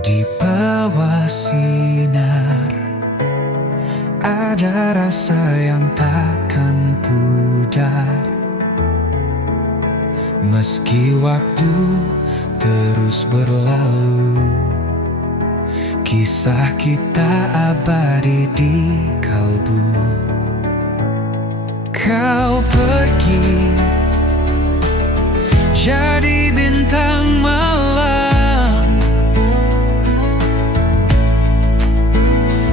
Di bawah sinar ada rasa yang takkan pudar. Meski waktu terus berlalu, kisah kita abadi di kalbu. Kau pergi jadi bintang malam,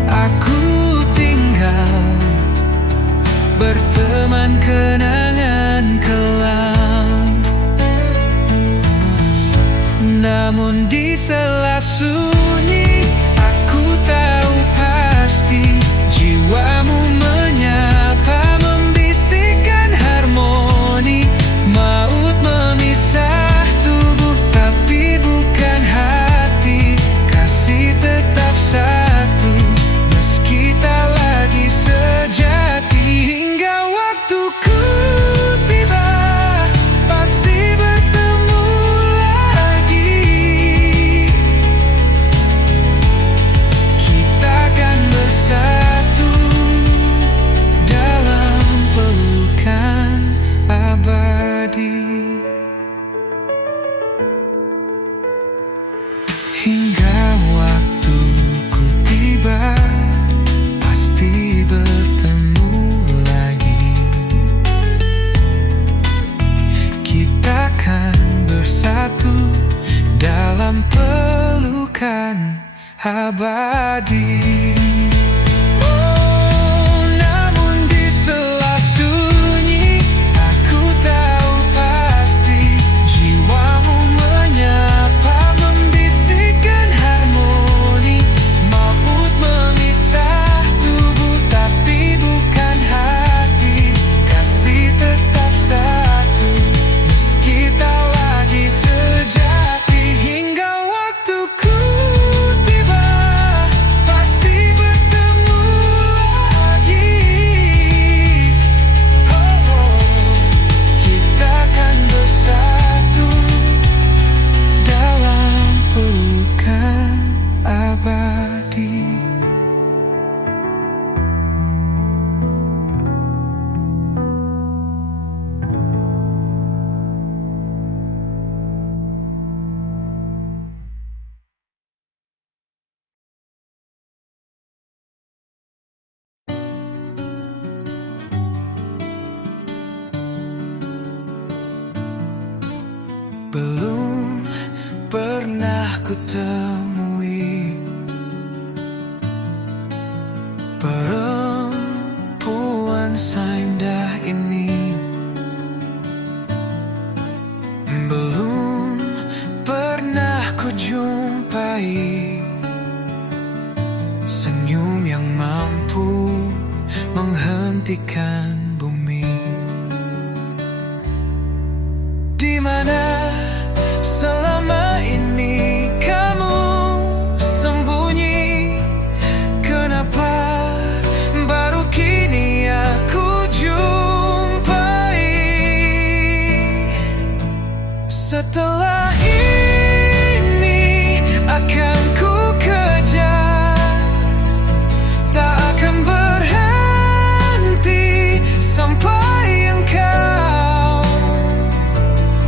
aku tinggal berteman kenangan kelam. Namun di sela sunyi aku tahu pasti jiwamu menyapa, membisikkan harmoni. Maut memisah tubuh tapi bukan hati, kasih tetap satu meski tak lagi sejati. Hingga waktuku tiba, pasti bertemu lagi. Kita akan bersatu dalam pelukan abadi. Hingga waktuku tiba, pasti bertemu lagi. Kita akan bersatu dalam pelukan abadi. Namun di sela sunyi aku tahu pasti jiwamu menyapa, membisikkan harmoni. Maut memisah tubuh tapi bukan hati, kasih tetap satu meski tak lagi sejati. Hingga waktuku tiba, pasti bertemu lagi. Kita akan bersatu dalam pelukan abadi. Belum pernah ku temui perempuan seindah ini. Belum pernah ku jumpai senyum yang mampu menghentikan bumi. Di mana selama ini kamu sembunyi? Kenapa baru kini aku jumpai? Setelah ini akan ku kejar, tak akan berhenti sampai engkau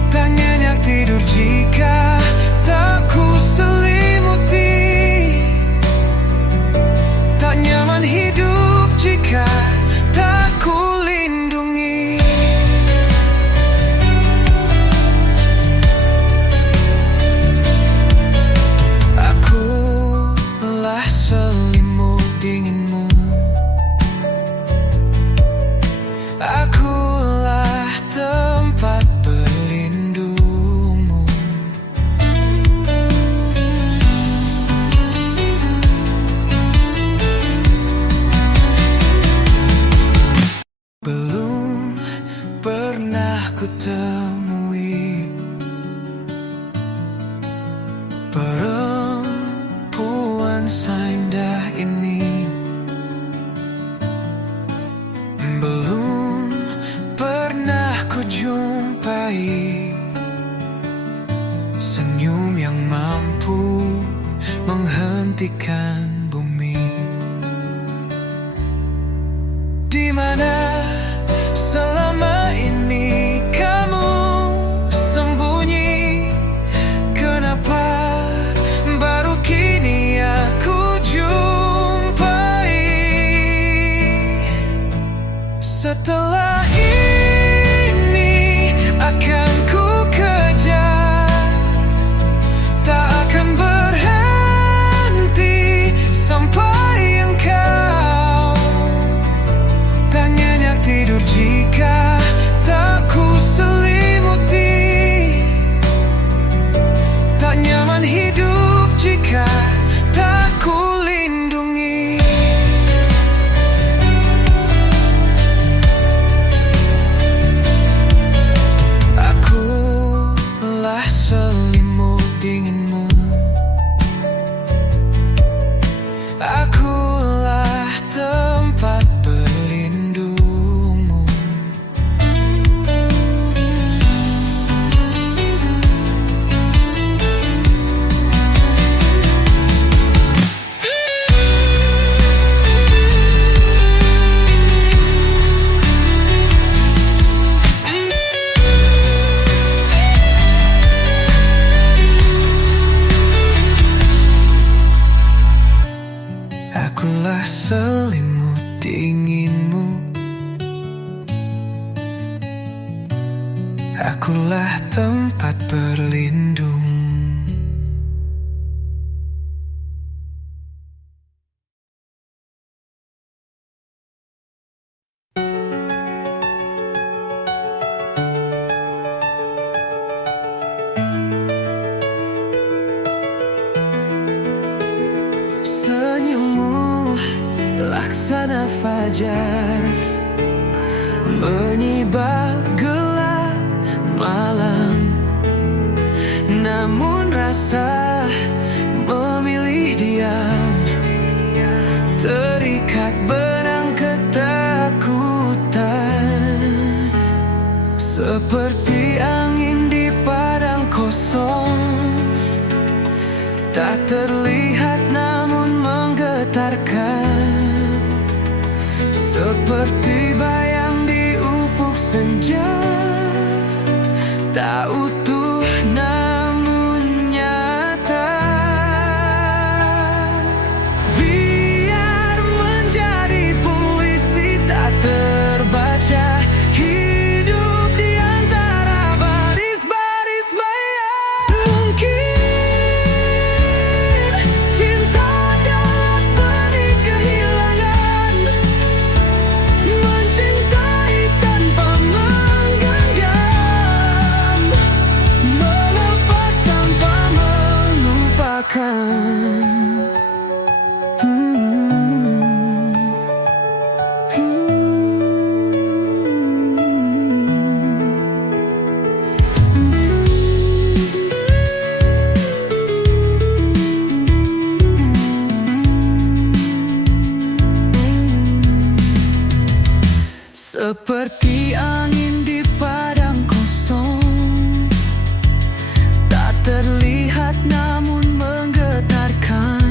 tak nyenyak tidur jika tak ku selimuti, tak nyaman hidup jika tak ku lindungi. Akulah selimut dinginmu, akulah tempat berlindungmu. mana selama ini kamu sembunyi? Kenapa baru kini aku jumpai? Setelah ini akan ku kejar, tak akan berhenti sampai engkau tak nyenyak tidur jika tak ku selimuti. Tak nyaman hidup jika tak ku lindungi. Akulah selimut dinginmu, akulah tempat berlindungmu. Akulah selimut dinginmu, akulah tempat berlindung. Senyummu laksana fajar menyibak gelap malam, namun rasa memilih diam, terikat benang ketakutan. Seperti angin di padang kosong, tak terlihat namun menggetarkan. Seperti bayang di ufuk senja, tak utuh namun nyata. Biar menjadi puisi tak terbaca, hidup di antara baris-baris maya. Mungkin cinta adalah seni kehilangan, mencintai tanpa menggenggam, melepas tanpa melupakan. Seperti angin di padang kosong, tak terlihat namun menggetarkan.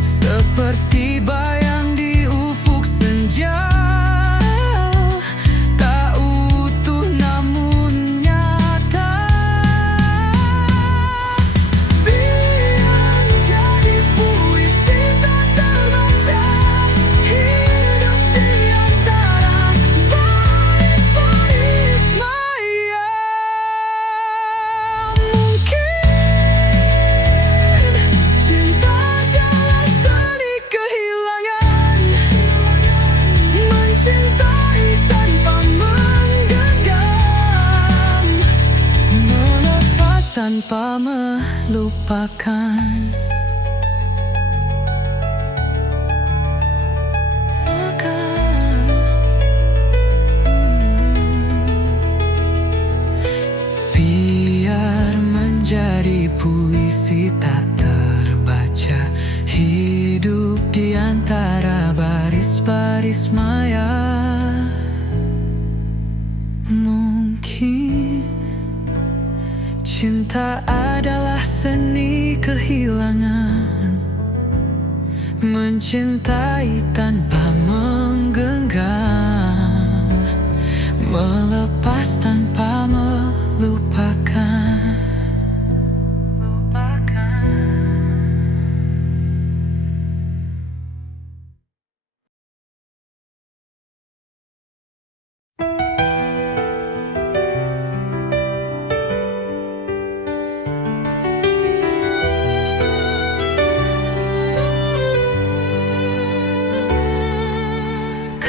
Seperti bayang di ufuk senja, tak utuh namun nyata. Biar jadi puisi tak terbaca, hidup di antara baris-baris maya. Mungkin cinta adalah seni kehilangan, mencintai tanpa menggenggam, melepas tanpa melupakan. Biar menjadi puisi tak terbaca, hidup di antara baris-baris maya. Mungkin cinta adalah seni kehilangan, mencintai tanpa menggenggam, melepas tanpa melupakan.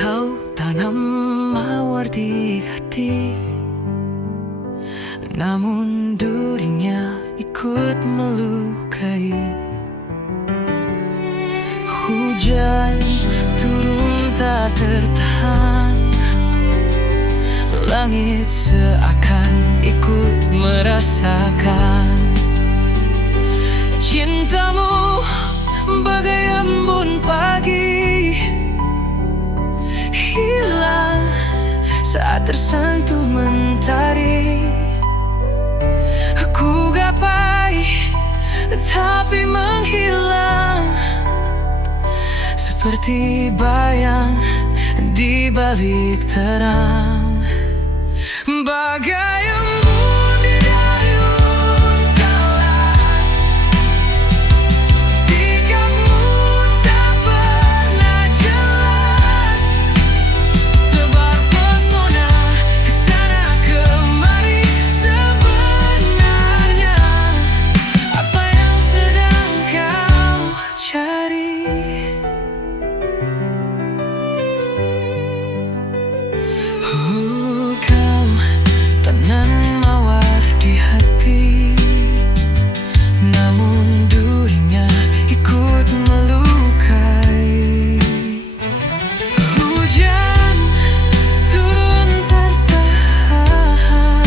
Kau tanam mawar di hati, namun durinya ikut melukai. Hujan turun tak tertahan, langit seakan ikut merasakan. Cintamu bagai embun pagi, hilang saat tersentuh mentari. Ku gapai tapi menghilang, seperti bayang di balik terang. Bagai embun di dayung talas, sikapmu tak pernah jelas. Tebar pesona kesana kemari, sebenarnya apa yang sedang kau cari? Kau tanam mawar di hati, namun durinya ikut melukai. Hujan turun tertahan,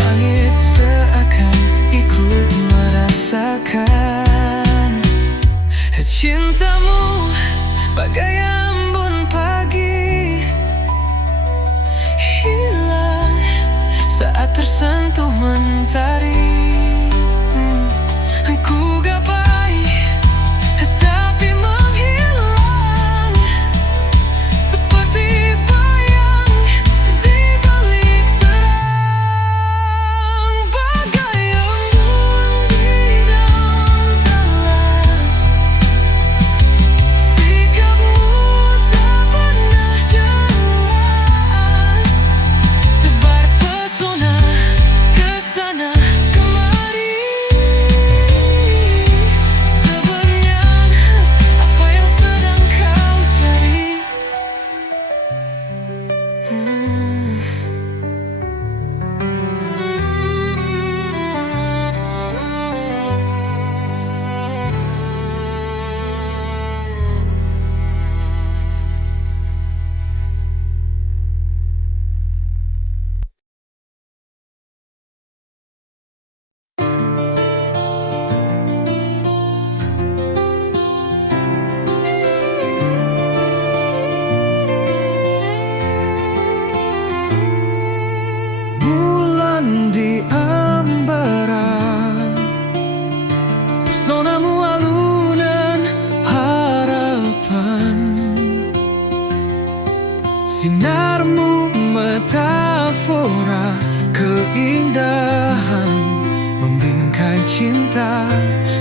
langit seakan ikut merasakan. Cintamu bagai embun pagi, hilang saat tersentuh mentari. Ku gapai tapi menghilang, seperti bayang di balik terang. Bagai embun di daun talas, sikapmu tak pernah jelas. Tebar pesona kesana kemari, sebenarnya apa yang sedang kau cari? Bulan di ambara, pesonamu alunan harapan. Sinarmu metafora keindahan, membingkai cinta,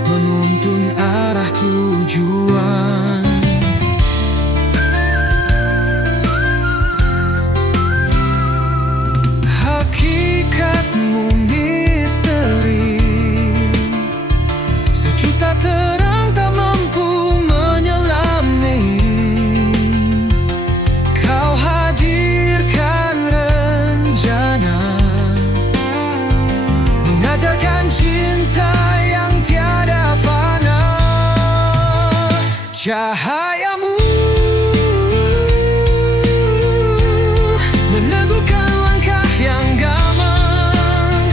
menuntun arah tujuan. Hakikatmu misteri, sejuta terang tak mampu menyelami. Kau hadirkan rencana, mengajarkan cinta yang tiada fana. Cahayamu meneguhkan langkah yang gamang,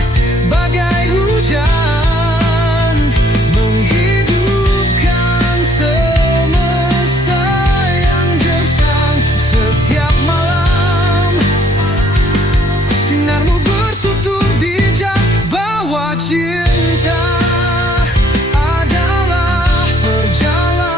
bagai hujan menghidupkan semesta yang gersang. Setiap malam sinarmu bertutur bijak bahwa cinta adalah perjalanan.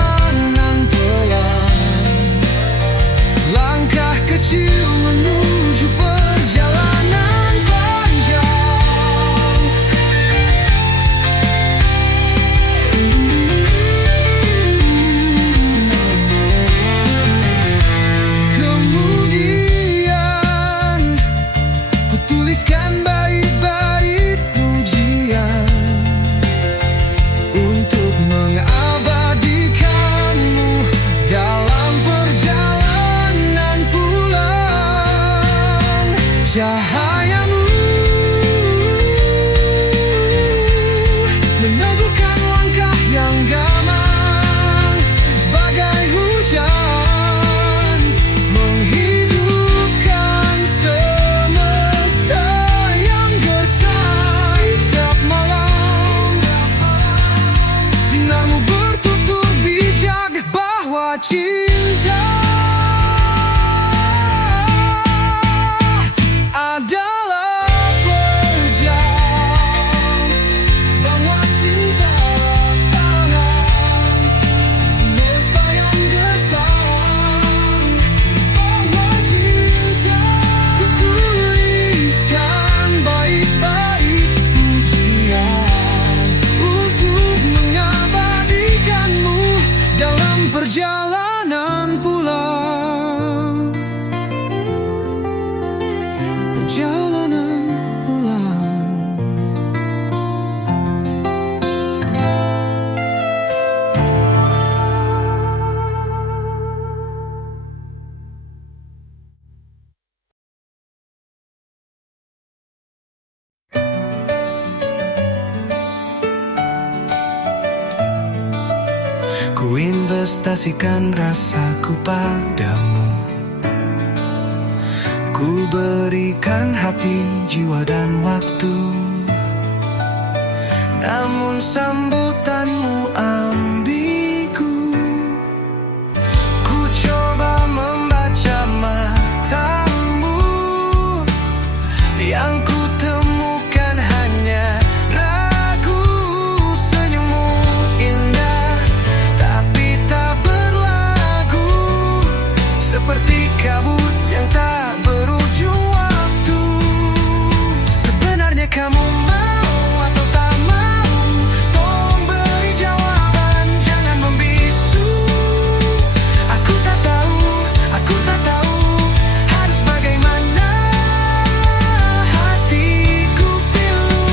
cinta adalah berjalan, bahwa cinta tangan semesta yang gersang, bahwa cinta kutuliskan baik-baik pujian untuk mengabadikanmu dalam perjalanan pulang. Perjalanan pulang. Ku investasikan rasaku padamu, ku berikan hati, jiwa dan waktu. Namun sambutanmu ambigu. Ku coba membaca matamu, yang ku temukan hanya ragu. Senyummu indah tapi tak berlagu, seperti kabut yang tak berujung waktu. Sebenarnya kamu mau atau tak mau? Tolong beri jawaban, jangan membisu. Aku tak tahu, aku tak tahu harus bagaimana. Hatiku pilu,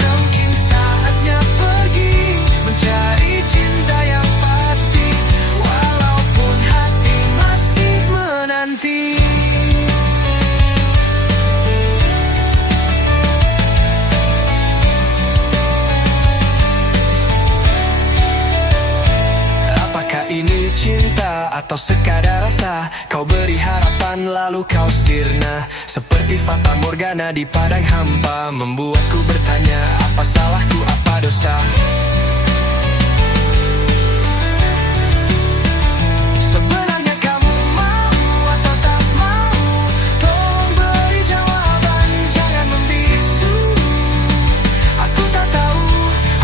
mungkin saatnya pergi mencari cinta yang pasti, walaupun hati masih menanti. Apakah ini cinta atau sekadar rasa? Kau beri harapan lalu kau sirna, seperti fata morgana di padang hampa, membuatku bertanya, apa salahku, apa dosa? Sebenarnya kamu mau atau tak mau? Tolong beri jawaban, jangan membisu. Aku tak tahu,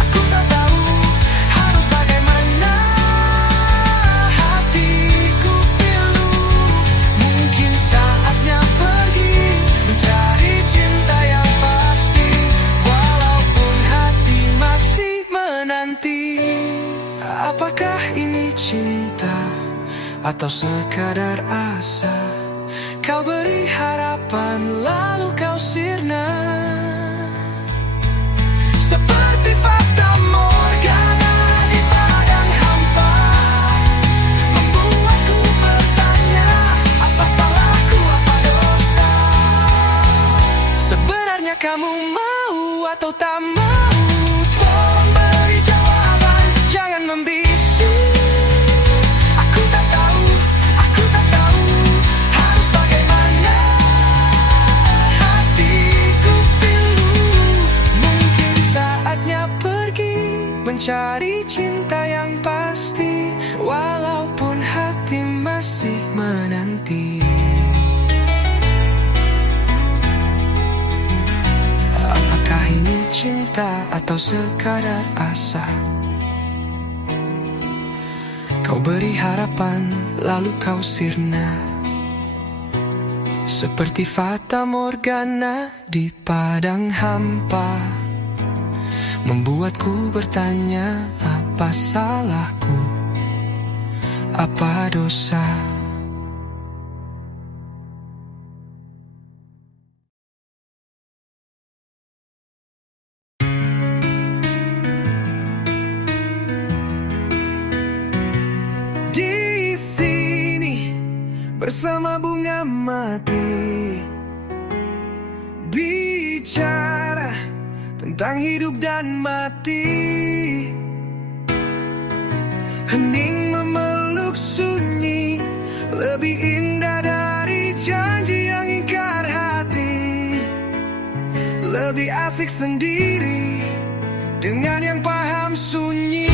aku tak tahu harus bagaimana. Hatiku pilu, mungkin saatnya pergi mencari cinta yang pasti, walaupun hati masih menanti. Apakah ini cinta atau sekadar asa? Kau beri harapan lalu kau sirna, seperti fata morgana di padang hampa, membuatku bertanya, apa salahku, apa dosa? Sebenarnya kamu mau atau tak mau? Tolong beri jawaban, jangan membisu. Aku tak tahu, aku tak tahu harus bagaimana. Hatiku pilu, mungkin saatnya pergi mencari cinta yang pasti, walaupun hati masih menanti. Apakah ini cinta atau sekadar asa? Kau beri harapan lalu kau sirna, seperti fata morgana di padang hampa, membuatku bertanya, apa salahku, apa dosa? Di sini bersama bunga mati, bicara tentang hidup dan mati. Hening memeluk sunyi, lebih indah dari janji yang ingkar hati. Lebih asik sendiri dengan yang paham sunyi.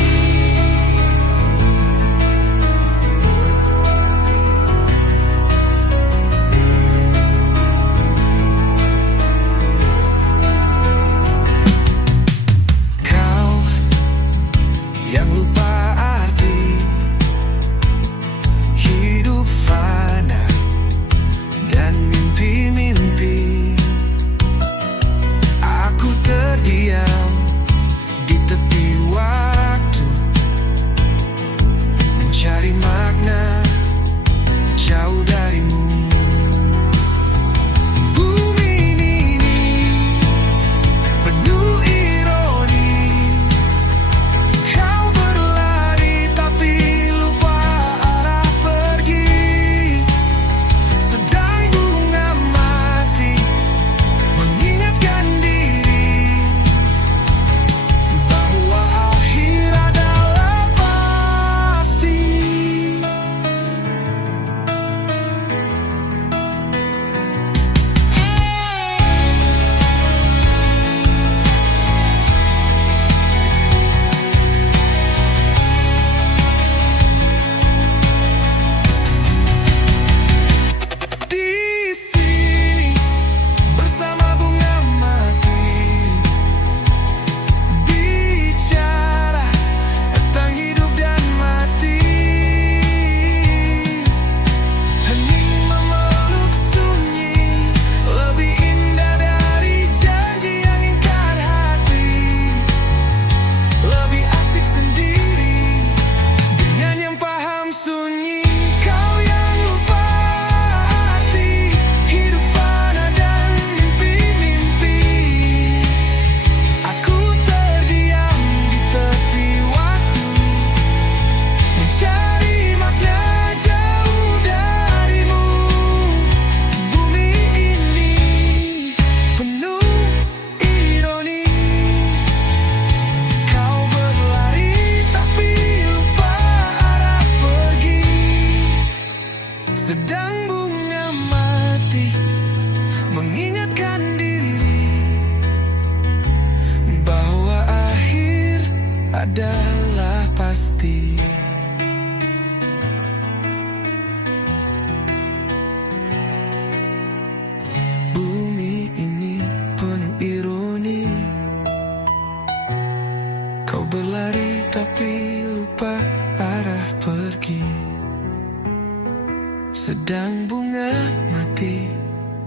sedang bunga mati,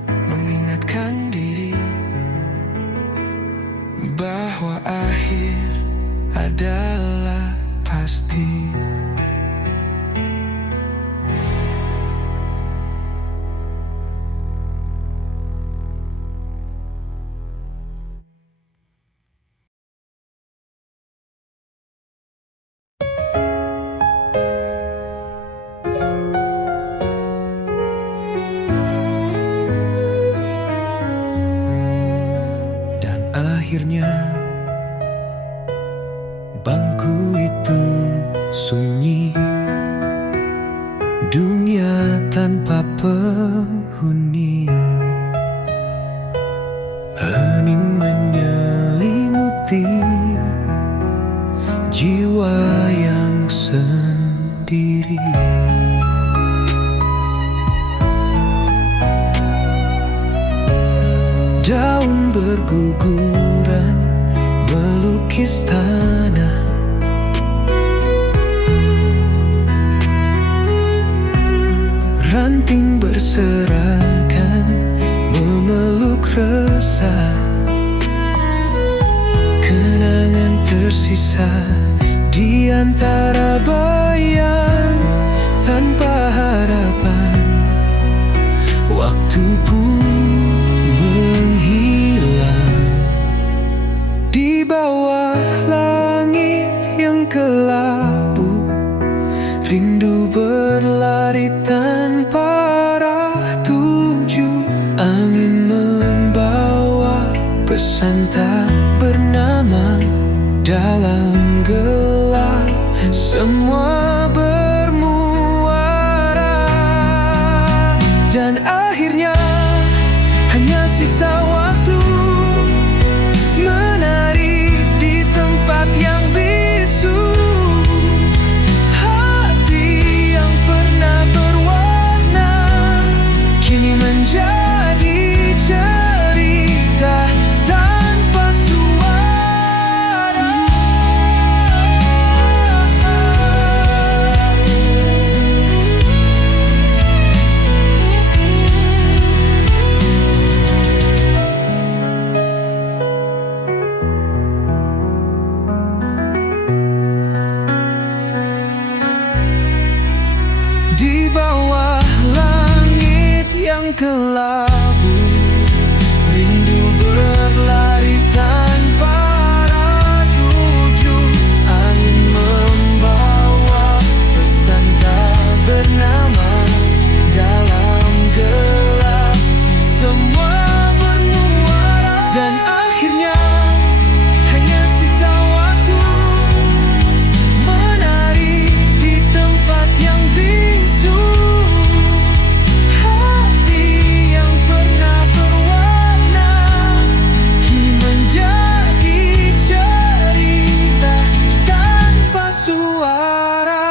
mengingatkan diri bahwa akhir adalah pasti. Akhirnya bangku itu sunyi, dunia tanpa penghuni. Hening menyelimuti jiwa yang sendiri. Daun berguguran melukis tanah, ranting berserakan memeluk resah. Kenangan tersisa di antara bayang tanpa harapan. Waktu pun menghilang di bawah langit yang kelabu. Rindu berlari tanpa arah tuju. Angin membawa pesan tak bernama. Dalam gelap semua bermuara. Dan akhirnya hanya sisa waktu menari di tempat yang bisu. Hati yang pernah berwarna kini menjadi cerita tanpa suara. Di bawah langit yang kelabu, rindu berlari tanpa arah tuju. Angin membawa pesan tak bernama. Dalam gelap semua bermuara. Dan akhirnya hanya sisa waktu menari di tempat yang bisu. Hati yang pernah berwarna kini menjadi cerita tanpa suara.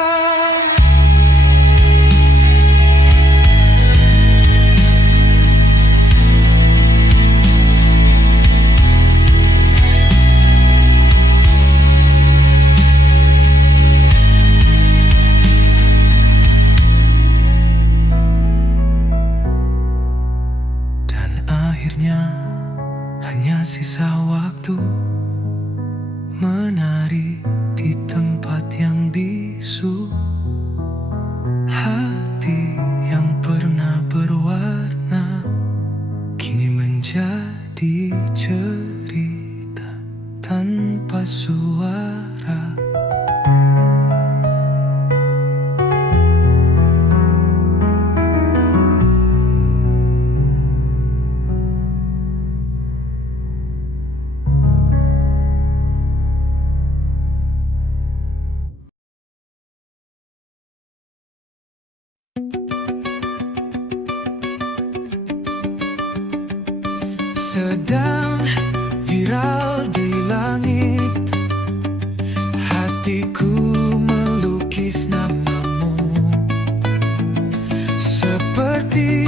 Dan akhirnya hanya sisa waktu menari di tempat yang bisu. Hati yang pernah berwarna kini menjadi cerita tanpa suara. Sedang viral di langit, hatiku melukis namamu seperti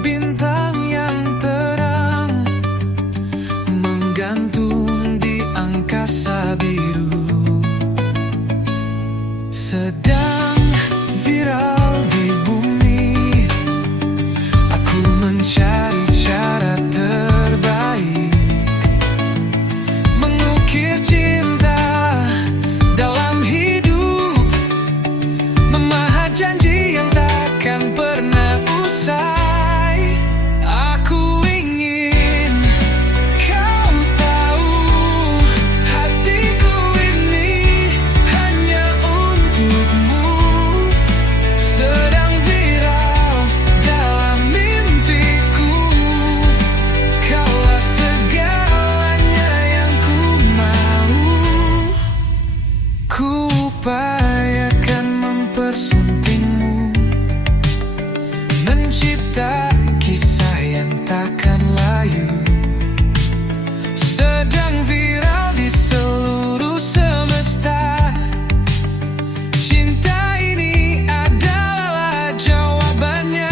bintang yang terang menggantung di angkasa biru. Sedang viral di bumi, memahat janji yang takkan pernah usai. Aku ingin kau tahu, hatiku ini hanya untukmu. Sedang viral dalam mimpiku, kaulah segalanya yang ku mau. Ku upayakan mempersuntingmu, mencipta kisah yang takkan layu. Sedang viral di seluruh semesta, cinta ini adalah jawabannya.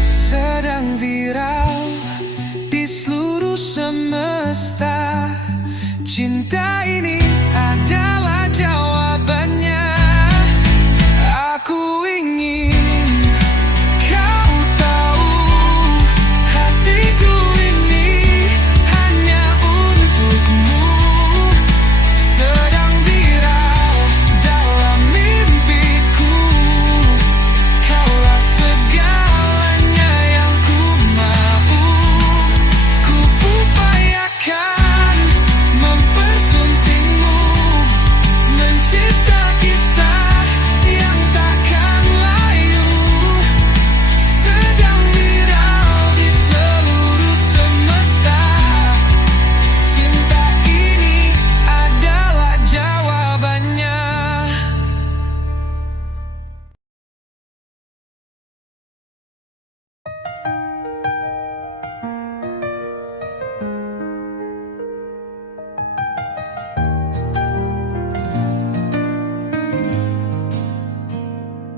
Sedang viral di seluruh semesta, cinta ini adalah jawabannya. Aku ingin kau tahu, hatiku ini hanya untukmu. Sedang viral dalam mimpiku, kaulah segalanya yang ku mau. Ku upayakan mempersuntingmu, mencipta kisah yang takkan layu. Sedang viral di seluruh semesta, cinta ini adalah jawabannya.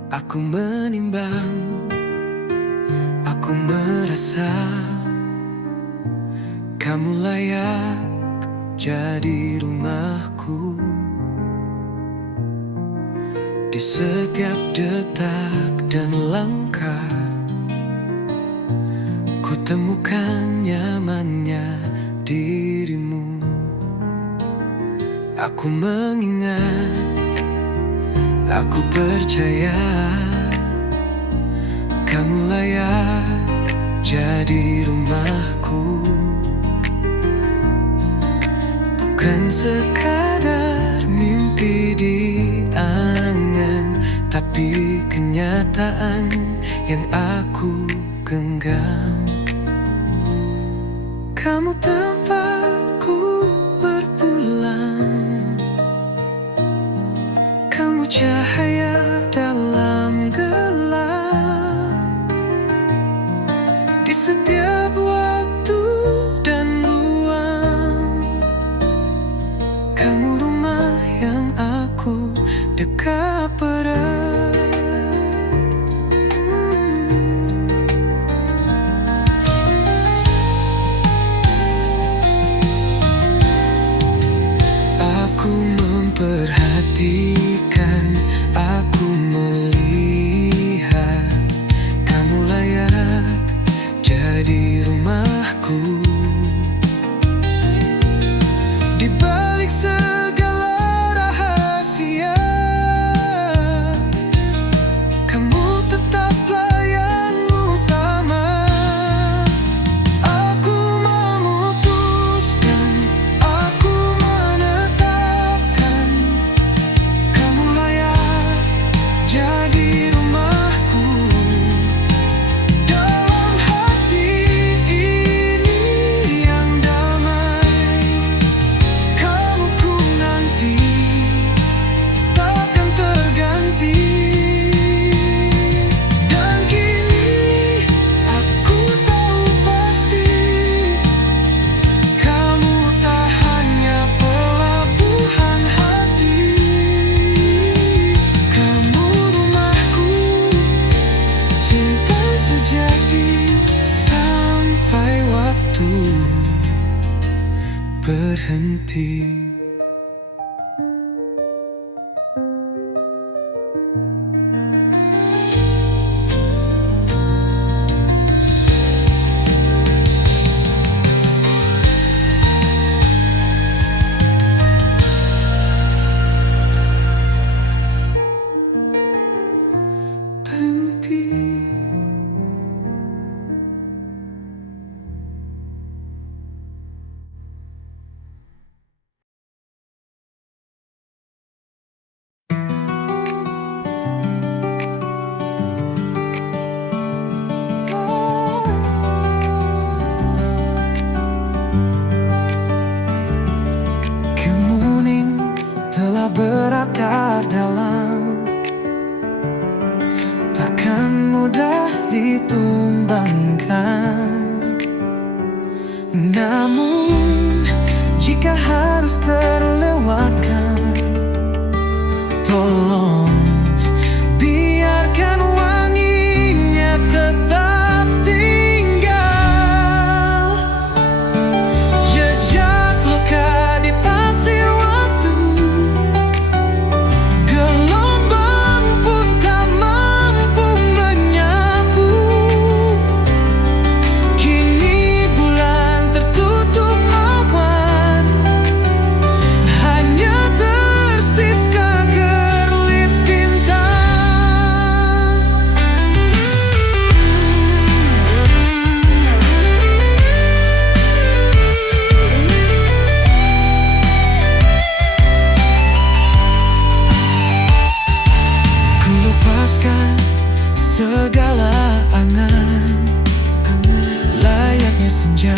Aku menimbang, aku merasa kamu layak jadi rumahku. Di setiap detak dan langkah, ku temukan nyamannya dirimu. Aku mengingat, aku percaya kamu layak jadi rumahku. Bukan sekadar mimpi di angan, tapi kenyataan yang aku genggam. Kamu tempatku berpulang, kamu cahaya dalam gelap. Di setiap waktu dan ruang, kamu rumah yang aku dekat erat. berhenti. Kemuning telah berakar dalam, takkan mudah ditumbangkan. Namun jika harus terlewatkan, tolong biarkan wanginya tetap tinggal. Jejak luka di pasir waktu, gelombang pun tak mampu menyapu. Kini bulan tertutup awan, hanya tersisa kerlip bintang. Ku lepaskan segala angan, layaknya senja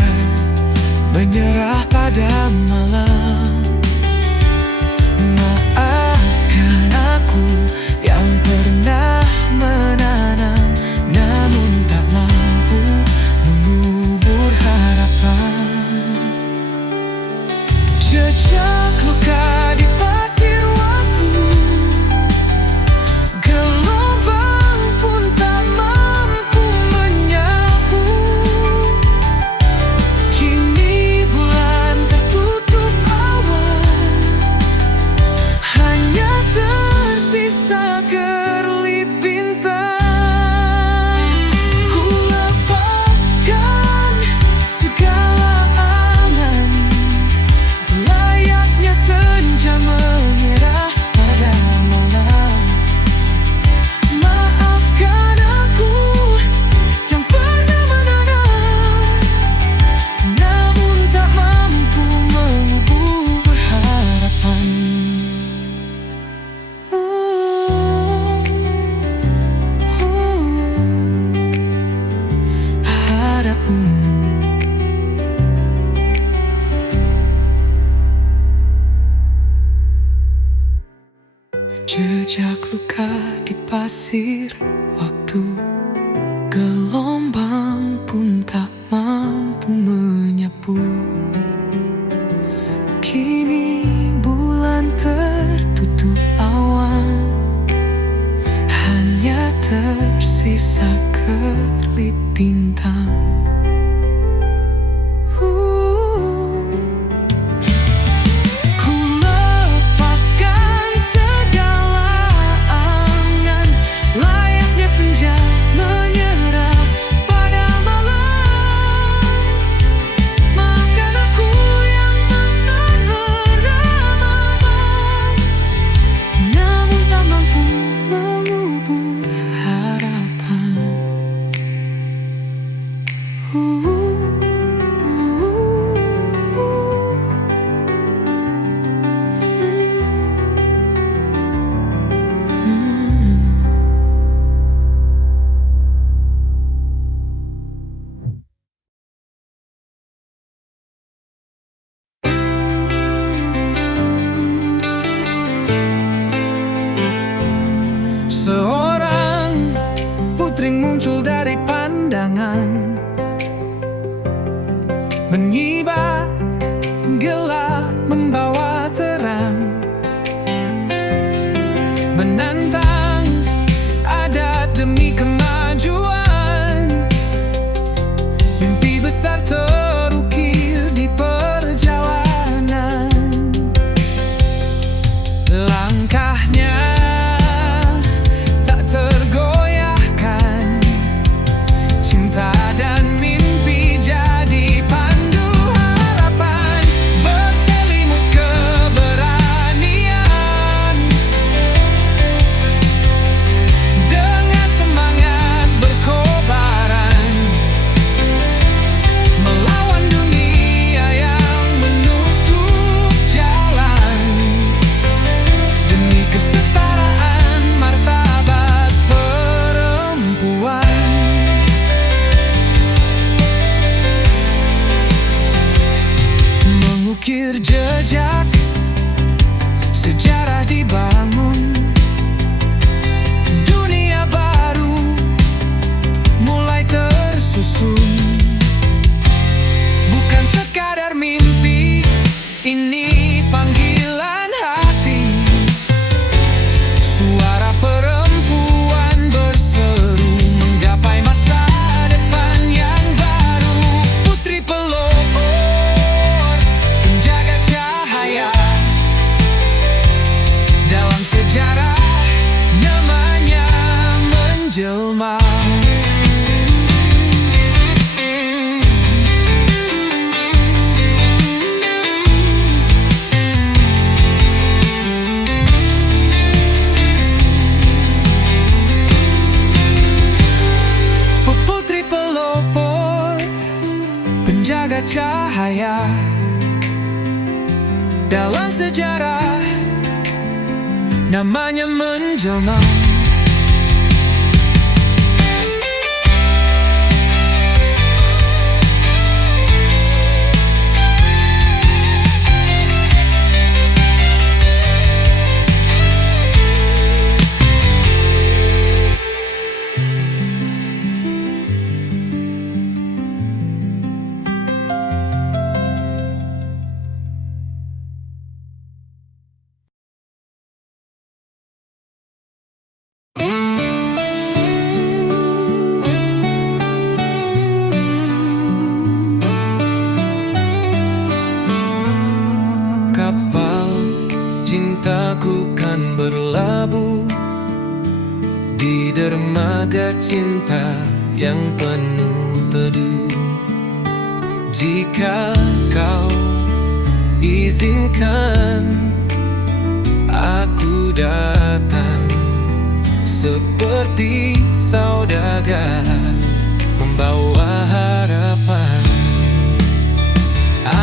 menyerah pada malam. Maafkan aku yang pernah menanam, namun tak mampu mengubur harapan. Jejak luka di pasir waktu, gelombang pun tak mampu menyapu. Kini bulan tertutup awan, hanya tersisa kerlip bintang. Ku lepaskan segala angan, layaknya senja menyerah pada malam. Maafkan aku yang pernah menanam, namun tak mampu mengubur harapan. Harapmu. Jejak luka di pasir waktu, gelombang pun tak mampu menyapu. Kini bulan tertutup awan, hanya tersisa kerlip bintang. Ku lepaskan segala angan, layaknya senja menyerah pada malam. Maafkan aku yang menanam, namun tak mampu mengubur harapan. Seorang putri muncul dari pandangan, menyibak gelap membawa terang, menantang adat demi kemajuan. Mimpi besar terukir di perjalanan. mengukir jejak, sejarah dibangun, dunia baru mulai tersusun. Bukan sekadar mimpi, ini panggilan hati. Suara perempuan berseru menggapai masa depan yang baru. Putri pelopor, penjaga cahaya, dalam sejarah namanya menjelma. Penjaga cahaya, dalam sejarah namanya menjelma. Cintaku kan berlabuh di dermaga cinta yang penuh teduh. Jika kau izinkan, aku datang seperti saudagar membawa harapan.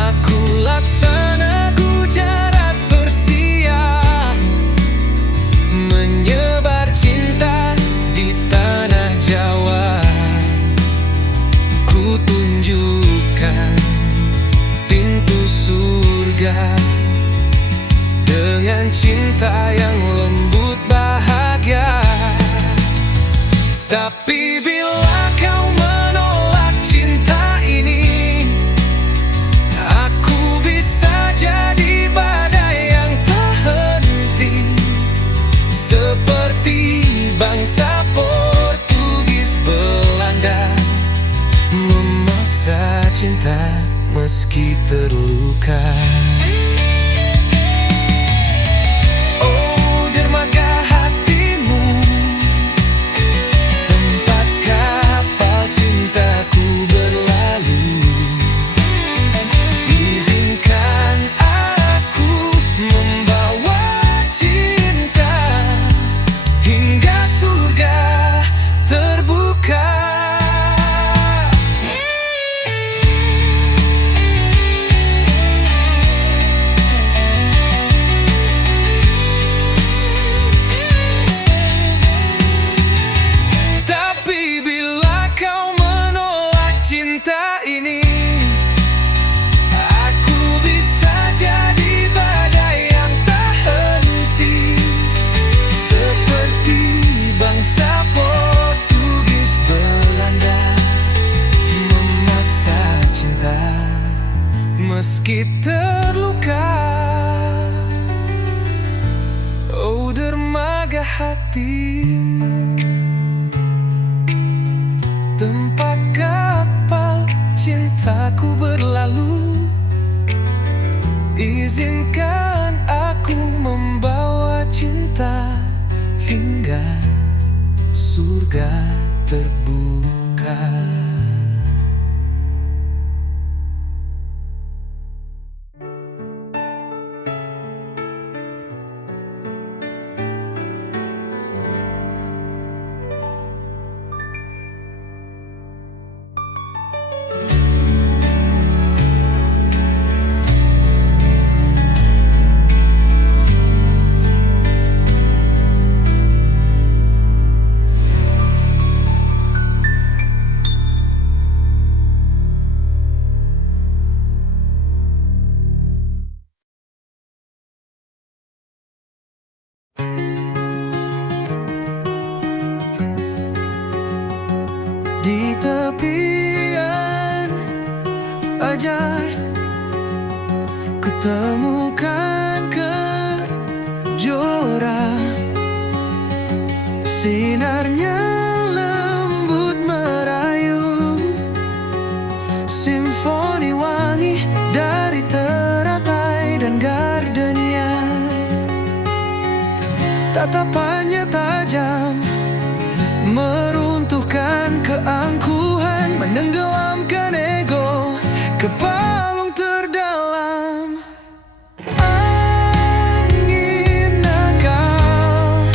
Aku laksana jarak bersiap, menyebar cinta di tanah Jawa. Ku tunjukkan pintu surga dengan cinta yang lembut bahagia. Tapi bila kau menolak cinta ini, aku bisa jadi badai yang tak henti, seperti bangsa Portugis Belanda, memaksa cinta meski terluka. Oh, dermaga hatimu, tempat kapal cintaku berlalu. Izinkan aku membawa cinta hingga surga terbuka. Tapi bila kau menolak cinta ini, aku bisa jadi badai yang tak henti, seperti bangsa Portugis Belanda, memaksa cinta meski terluka. Oh, dermaga hatimu, tempat kapal cintaku berlalu. Izinkan aku membawa cinta hingga surga terbuka. kutemukan kejora. Sinarnya lembut merayu, simfoni wangi dari teratai dan gardenia. Tatapannya tajam, meruntuhkan keangkuhan, menenggelamkan ego ke palung terdalam. Angin nakal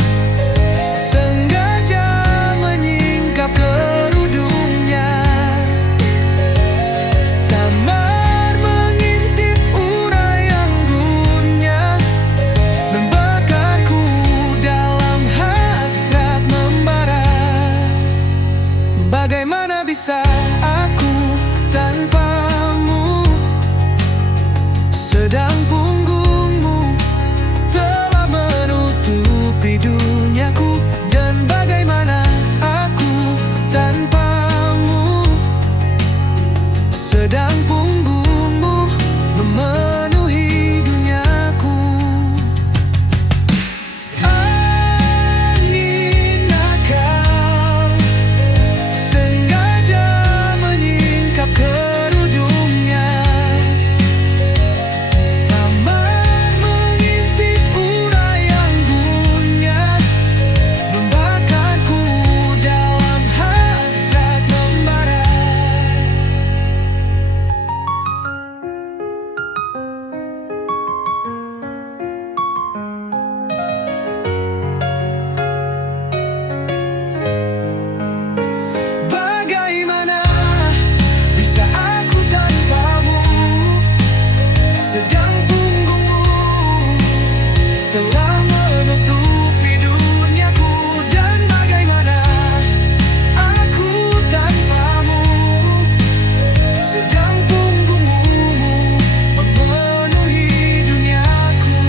sengaja menyingkap kerudungnya, samar mengintip urai anggunnya, membakarku dalam hasrat membara. Bagaimana bisa aku tanpamu, sedang punggungmu telah menutupi duniaku. Dan bagaimana aku tanpamu, sedang punggungmu memenuhi duniaku. Angin nakal sengaja menyingkap kerudungnya, samar mengintip urai anggunnya, membakarku dalam hasrat membara. Bagaimana bisa aku tanpamu, sedang punggungmu telah menutupi duniaku. Dan bagaimana aku tanpamu, sedang punggungmu memenuhi duniaku.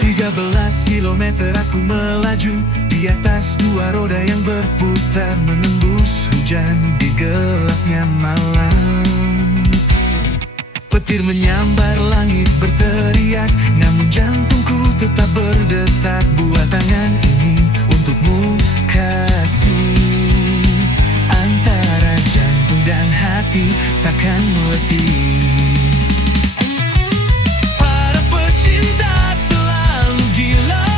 Tiga belas kilometer aku melaju di atas dua roda yang berputar, menembus hujan di gelapnya malam. Petir menyambar langit berteriak, namun jantungku tetap berdetak. Buat tangan ini untukmu kasih, antara jantung dan hati takkan letih. Para pecinta selalu gila,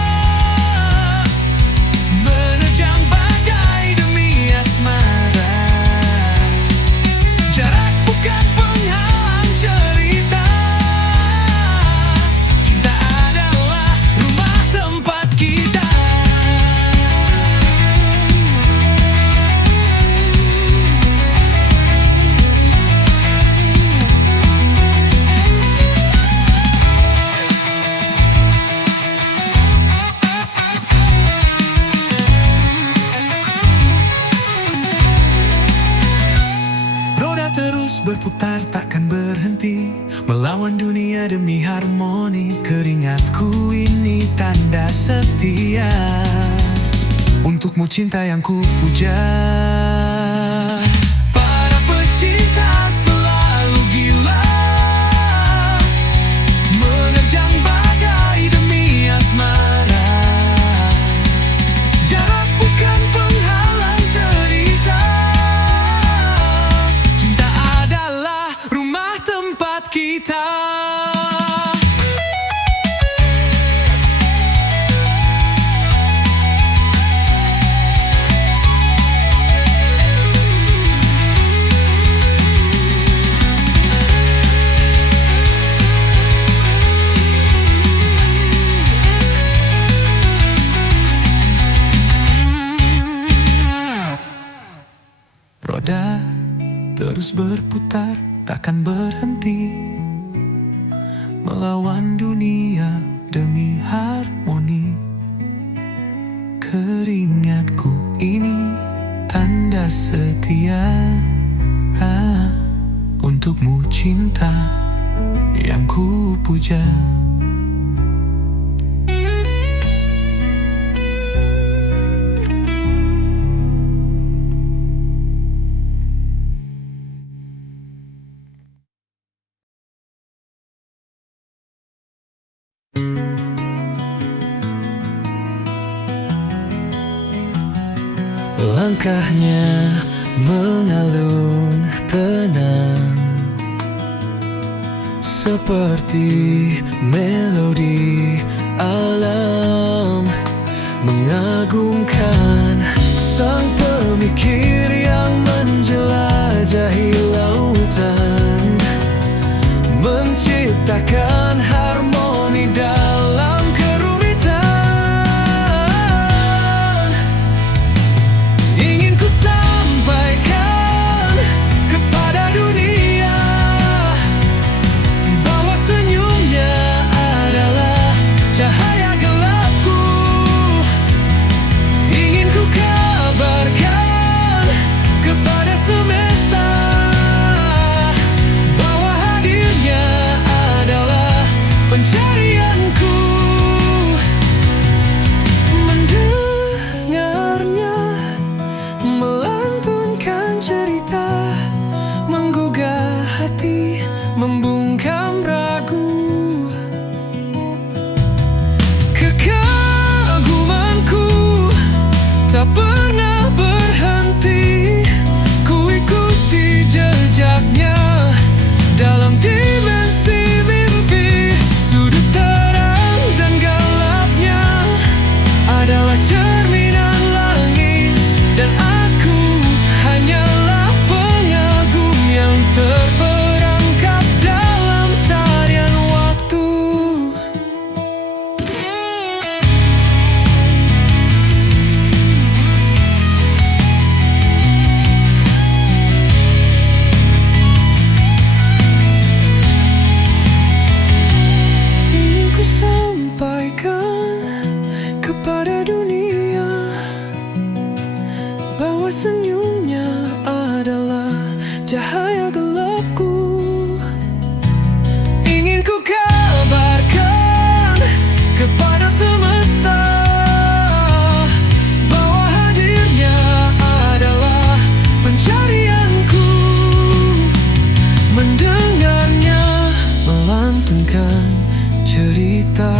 menerjang badai demi asmara. Jarak bukan penghalang cerita, cinta adalah rumah tempat kita. Roda terus berputar takkan berhenti, melawan dunia demi harmoni. Keringatku ini tanda setia, untukmu cinta yang ku puja. Para pecinta selalu gila, menerjang badai demi asmara. Jarak bukan penghalang cerita, cinta adalah rumah tempat kita. Roda terus berputar, takkan berhenti melawan dunia demi harmoni. Keringatku ini tanda setia untukmu, cinta yang ku puja. Langkahnya mengalun tenang seperti melodi alam, mengagumkan sang pemikir yang menjelajahi lautan, menciptakan harmoni dalam kerumitan. Ingin ku sampaikan kepada dunia bahwa senyumnya adalah cahaya gelapku. Ingin ku kabarkan kepada semesta bahwa hadirnya adalah pencarianku. Mendengarnya melantunkan cerita, menggugah hati, membungkam ragu. Kekagumanku tak pernah berhenti, ku ikuti jejaknya dalam dimensi mimpi. Sudut terang dan gelapnya adalah cerminan langit, dan aku hanyalah pengagum yang terperangkap dalam tarian waktu. Ingin ku sampaikan kepada dunia bahwa senyumnya adalah cahaya gelapku. Ingin ku kabarkan kepada semesta bahwa hadirnya adalah pencarianku. Mendengarnya melantunkan cerita,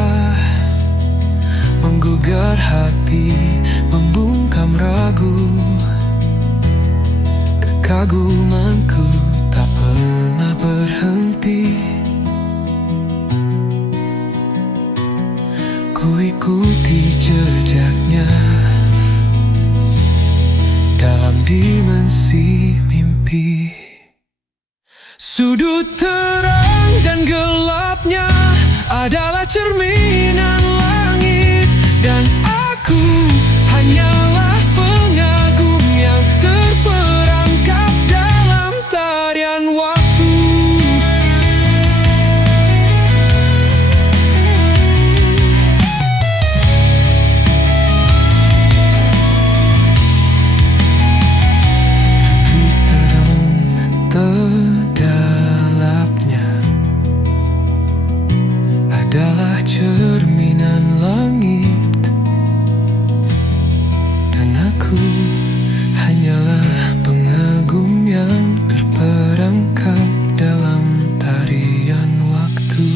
menggugah hati, membungkam ragu. Kekagumanku tak pernah berhenti, ku ikuti jejaknya dalam dimensi mimpi. Sudut terang dan gelapnya adalah cerminan langit, dan aku hanyalah pengagum yang terperangkap dalam tarian waktu. Terdalamnya adalah cerminan langit, dan aku hanyalah pengagum yang terperangkap dalam tarian waktu.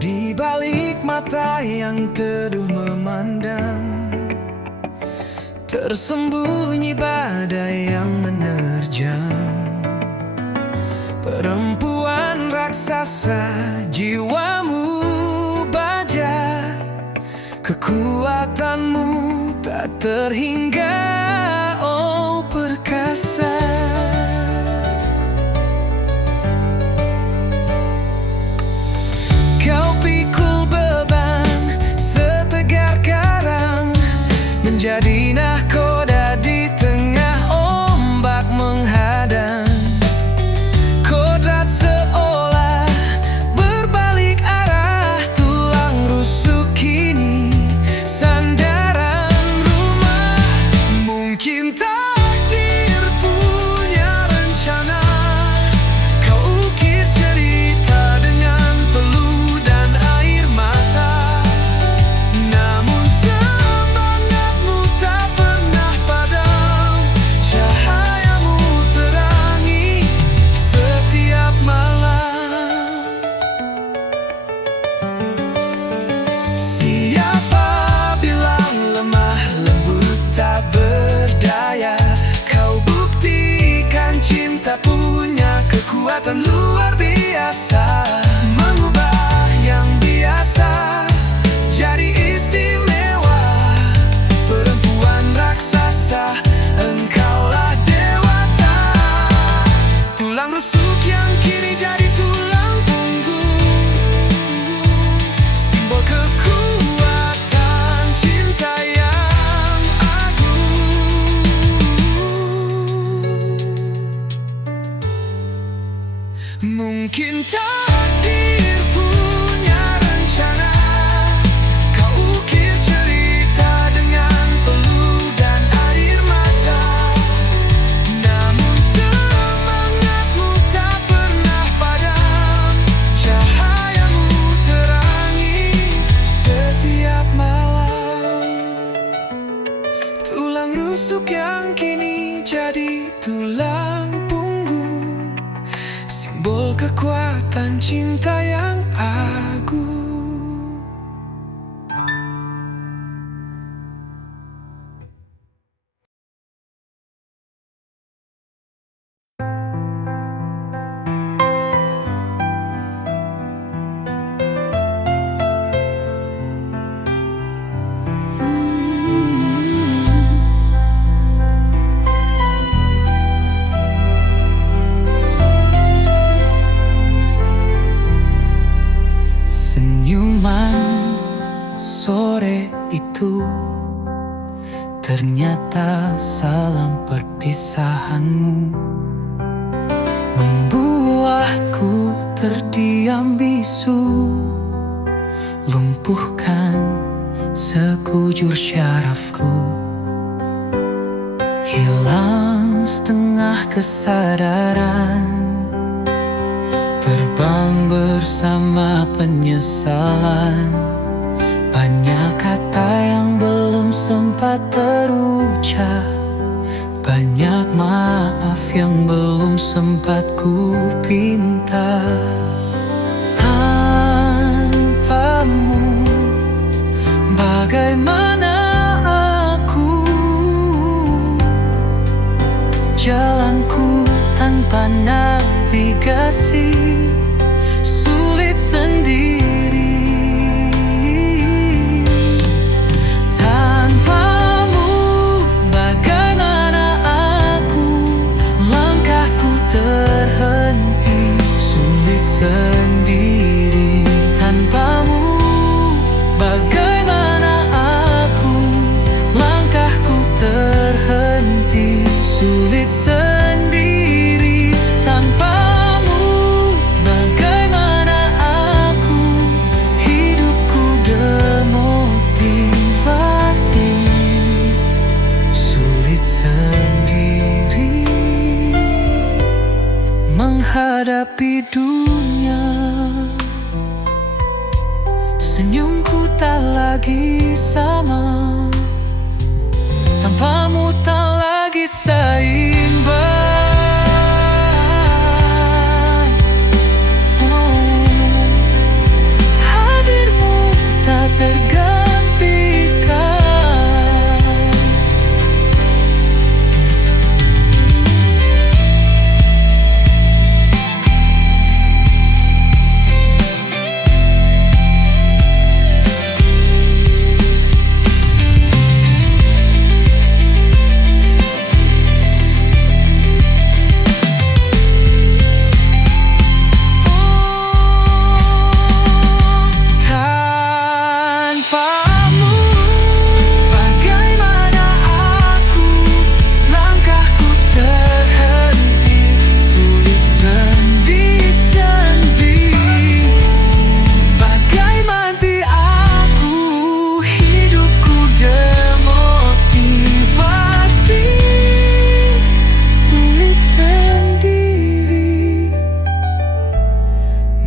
Di balik mata yang teduh memandang, tersembunyi badai yang menerjang. Perempuan raksasa, jiwamu baja, kekuatanmu tak terhingga kekuatan luar biasa, mengubah yang biasa jadi istimewa. Perempuan raksasa, engkaulah dewata. Tulang rusuk yang kini jadi tulang punggung, simbol kekuatan cinta yang agung. Mungkin takdir punya rencana, kau ukir cerita dengan peluh dan air mata. Namun semangatmu tak pernah padam, cahayamu terangi setiap malam. Tulang rusuk yang kini jadi tulang punggung, simbol kekuatan cinta yang agung. Senyuman sore itu ternyata salam perpisahanmu, membuatku terdiam bisu, lumpuhkan sekujur syarafku, hilang setengah kesadaran, terbang bersama penyesalan. Banyak kata yang belum sempat terucap, banyak maaf yang belum sempat ku pinta. Tanpamu bagaimana aku, jalanku tanpa navigasi, sulit sendiri. Tanpamu bagaimana aku, langkahku terhenti, sulit sendiri. Tanpamu bagaimana aku, langkahku terhenti, sulit sendiri. Tanpamu bagaimana aku, hidupku demotivasi, sulit sendiri menghadapi dunia. Senyumku tak lagi sama, tanpamu tak lagi seimbang. Hadirmu tak tergantikan.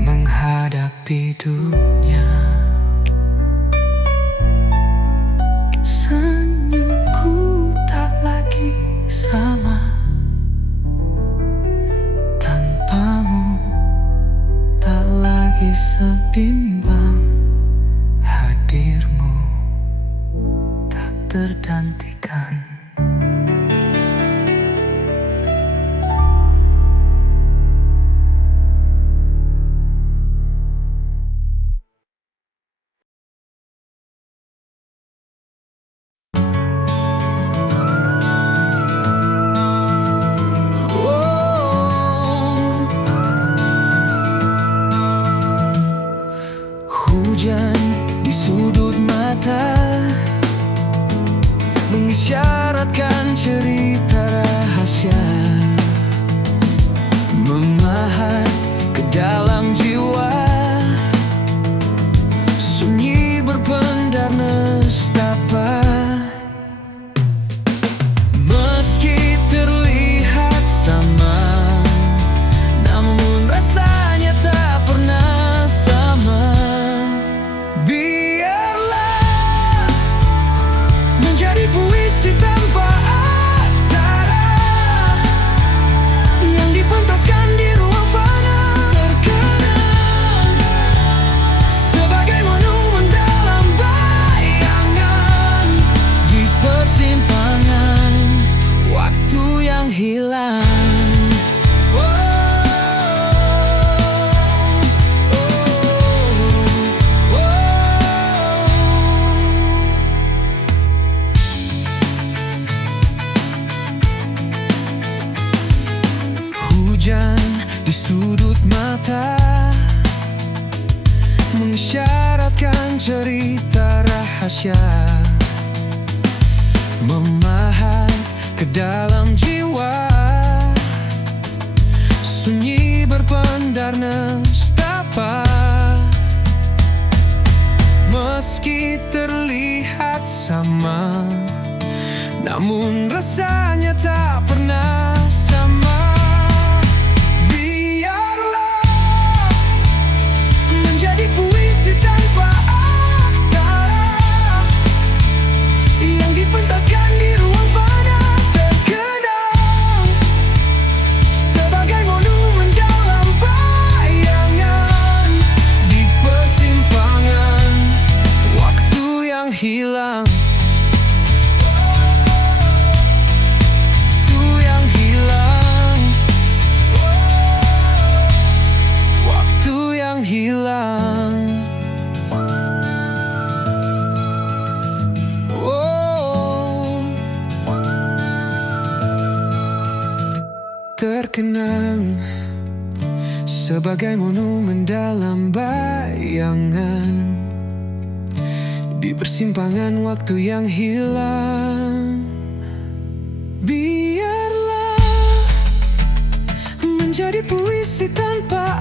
Menghadapi dunia, senyumku tak lagi sama, tanpamu tak lagi sebimbang. Hadirmu tak tergantikan. hilang. Hujan di sudut mata mengisyaratkan cerita rahasia, memahat ke dalam jiwa, sunyi berpendar nestapa. Meski terlihat sama, namun rasanya tak pernah sama. Hilang, waktu yang hilang, waktu yang hilang. Oh, terkenang sebagai monumen dalam bayangan, di persimpangan waktu yang hilang. Biarlah menjadi puisi tanpa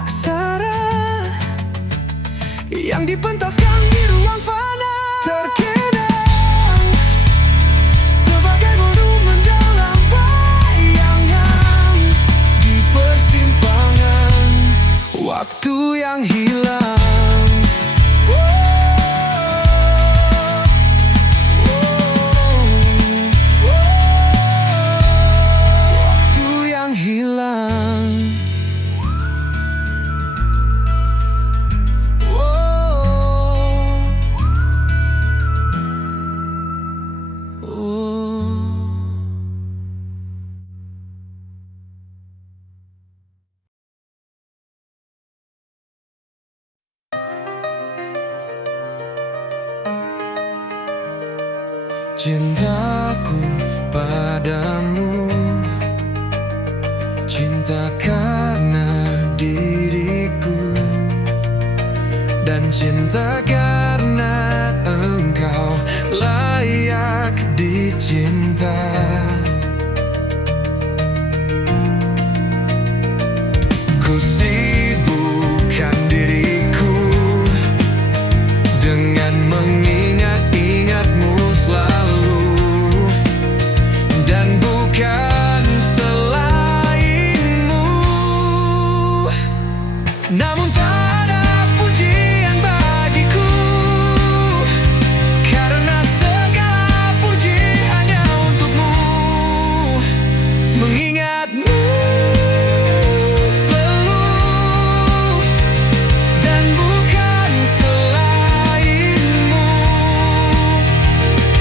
aksara yang dipentaskan di ruang fana, terkenang sebagai monumen dalam bayangan, di persimpangan waktu yang hilang. Cintaku padamu, cinta karena diriku, dan cinta karena engkau layak dicinta. Ku sibukkan diriku dengan mengingat-ingatmu selalu, dan bukan selainmu. Namun tak ada pujian bagiku, karena segala puji hanya untukmu. Mengingatmu selalu, dan bukan selainmu.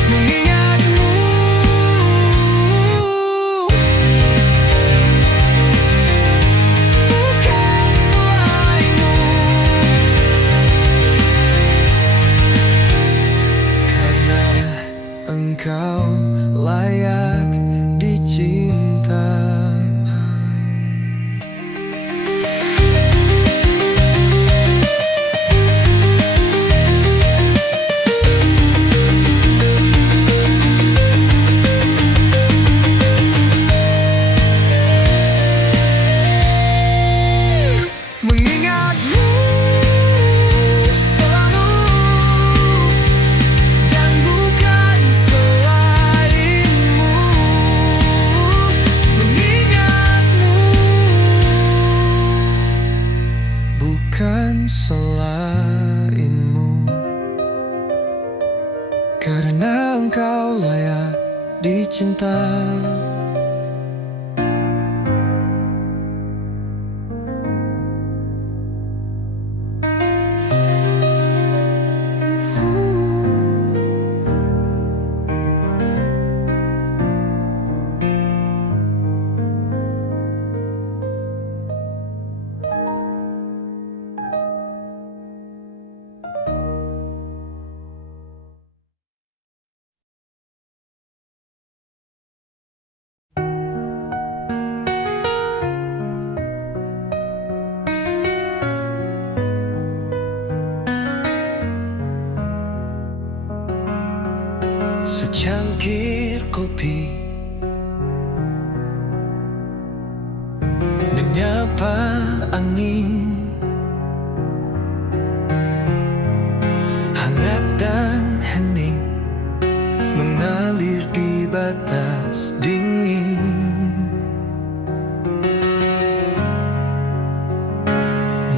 Mengingatmu, bukan selainmu. Karena engkau layak dicinta. Mengingatmu selalu, dan bukan selainmu. Mengingatmu, bukan selainmu. Karena engkau layak dicinta. secangkir kopi, menyapa angin hangat dan hening mengalir di batas dingin.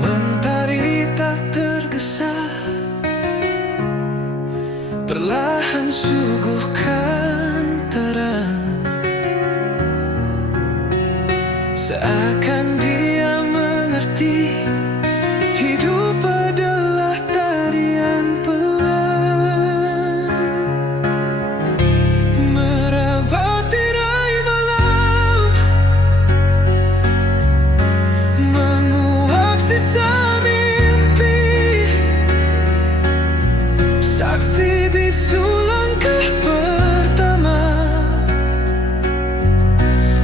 Mentari tak tergesa, perlahan suguhkan terang, seakan dia mengerti hidup adalah tarian pelan. Meraba tirai malam, menguak sisa mimpi, saksi bisu langkah pertama,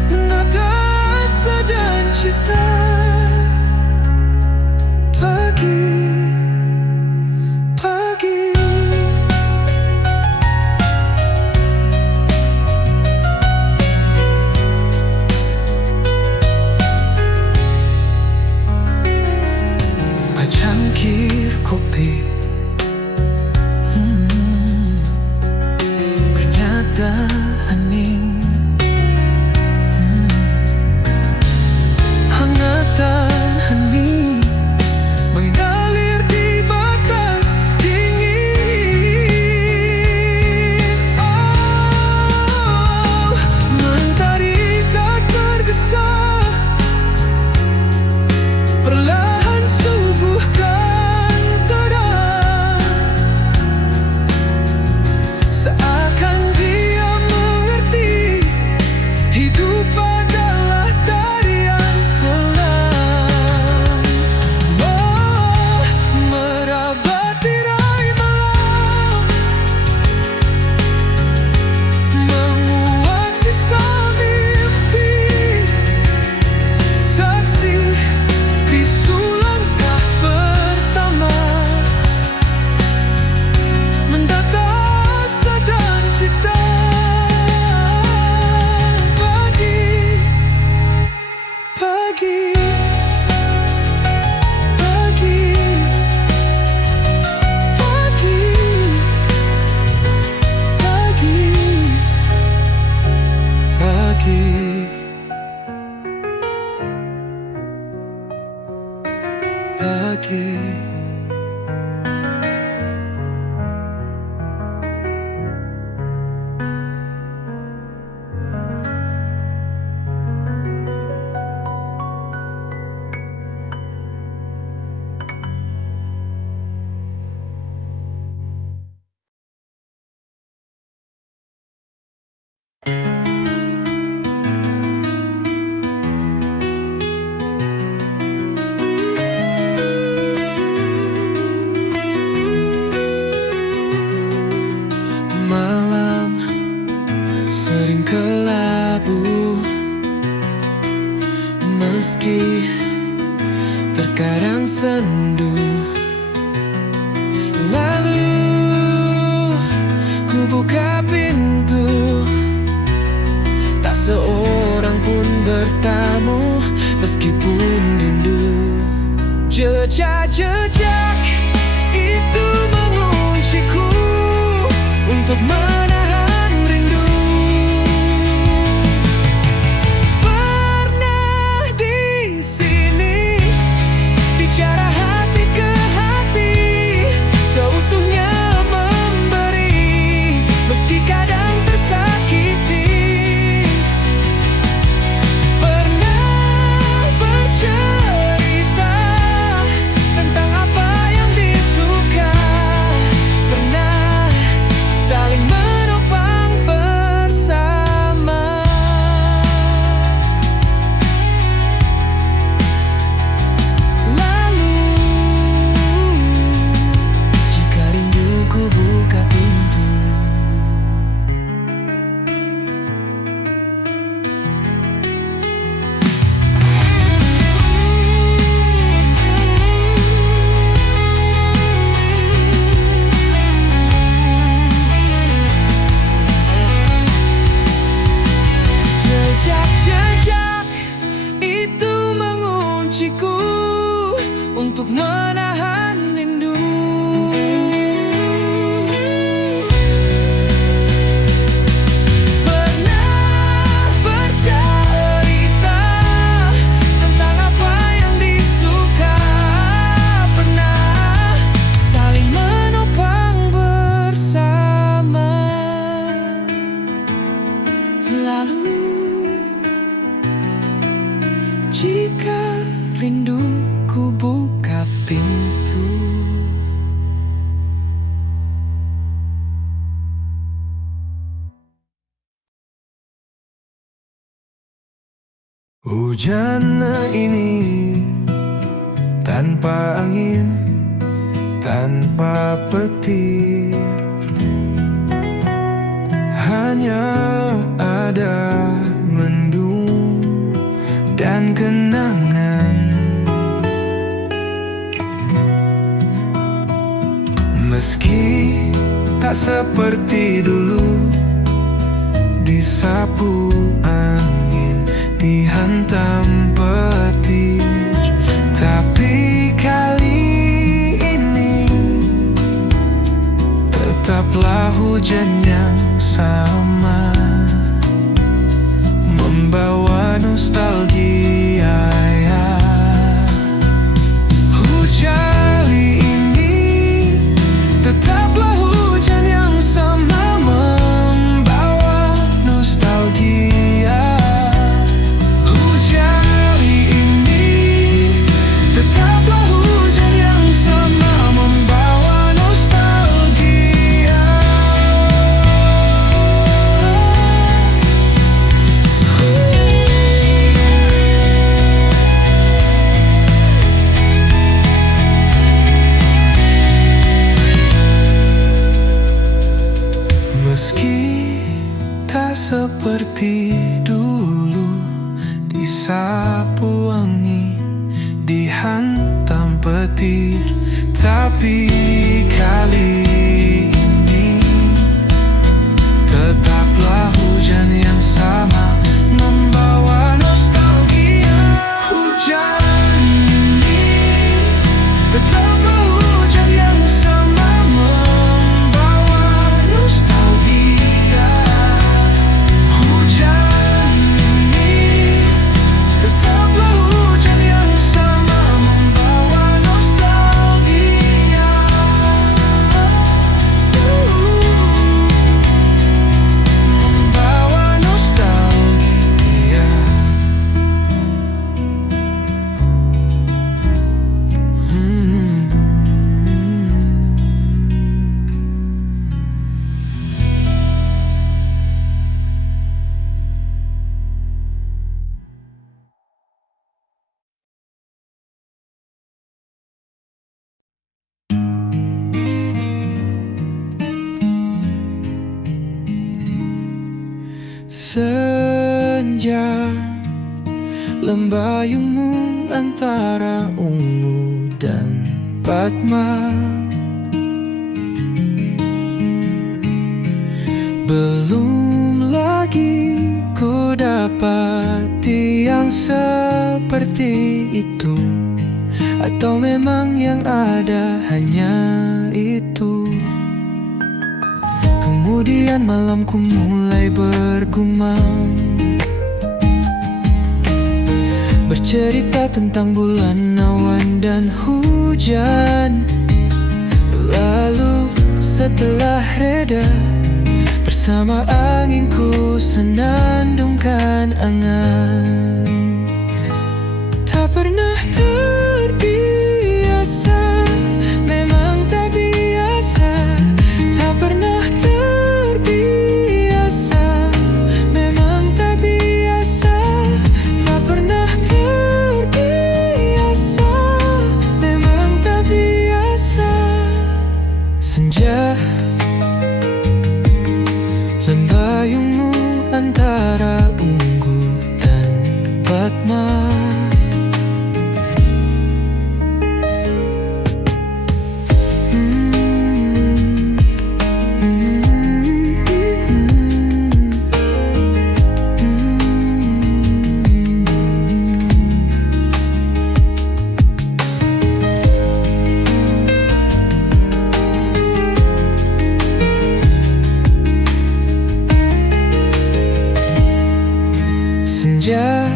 menata asa dan cita. Pagi, pagi, secangkir kopi, menyata hening, hangat dan hening mengalir di batas dingin. Oh, mentari tak tergesa, perlahan subuhkan terang, seakan dia mengerti hidup adalah tarian pelan. Oh, meraba tirai malam, menguak sisa mimpi, saksi bisu langkah pertama, mendata asa dan cita. Pagi, pagi, pagi, pagi, pagi, pagi, pagi. Malam sering kelabu, meski terkadang sendu. Lalu ku buka pintu, tak seorang pun bertamu, meskipun rindu. Jejak-jejak itu mengunciku untuk menahan rindu. Pernah di sini bicara hati ke hati, seutuhnya memberi, meski kadang tersakiti. Pernah bercerita tentang apa yang disuka, pernah saling untuk menahan rindu. Pernah bercerita tentang apa yang disuka, pernah saling menopang bersama. Lalu jika rinduku buka pintu, hujan ini tanpa angin, tanpa petir, hanya ada mendung dan kenangan. Meski tak seperti dulu, disapu angin, dihantam petir, tapi kali ini tetaplah hujan yang sama, membawa nostalgia. Hujan ini tetaplah hujan yang sama, membawa nostalgia. Hujan ini tetaplah hujan yang sama, membawa nostalgia. Meski tak seperti dulu, disapu angin, dihantam petir, tapi kali ini tetaplah hujan yang sama, membawa nostalgia. Hujan ini tetaplah hujan yang sama, membawa nostalgia. Hujan ini tetaplah hujan yang sama, membawa nostalgia. Membawa nostalgia. Senja lembayungmu antara ungu dan padma, belum lagi ku dapati yang seperti itu, atau memang yang ada hanya itu. Kemudian malamku mulai bergumam, bercerita tentang bulan, awan, dan hujan. Lalu setelah reda, bersama anginku senandungkan angan. Tak pernah terbiasa, memang tak biasa. Tak pernah terbiasa, memang tak biasa. Tak pernah terbiasa, memang tak biasa. Senja lembayungmu antara ungu Senja,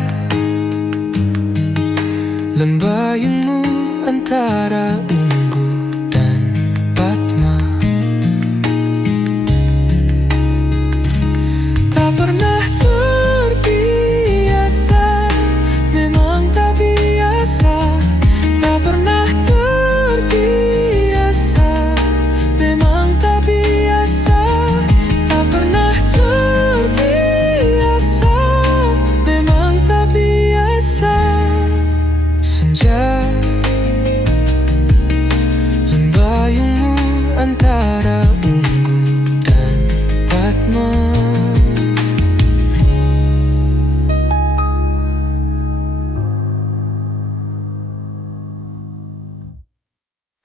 lembayungmu antara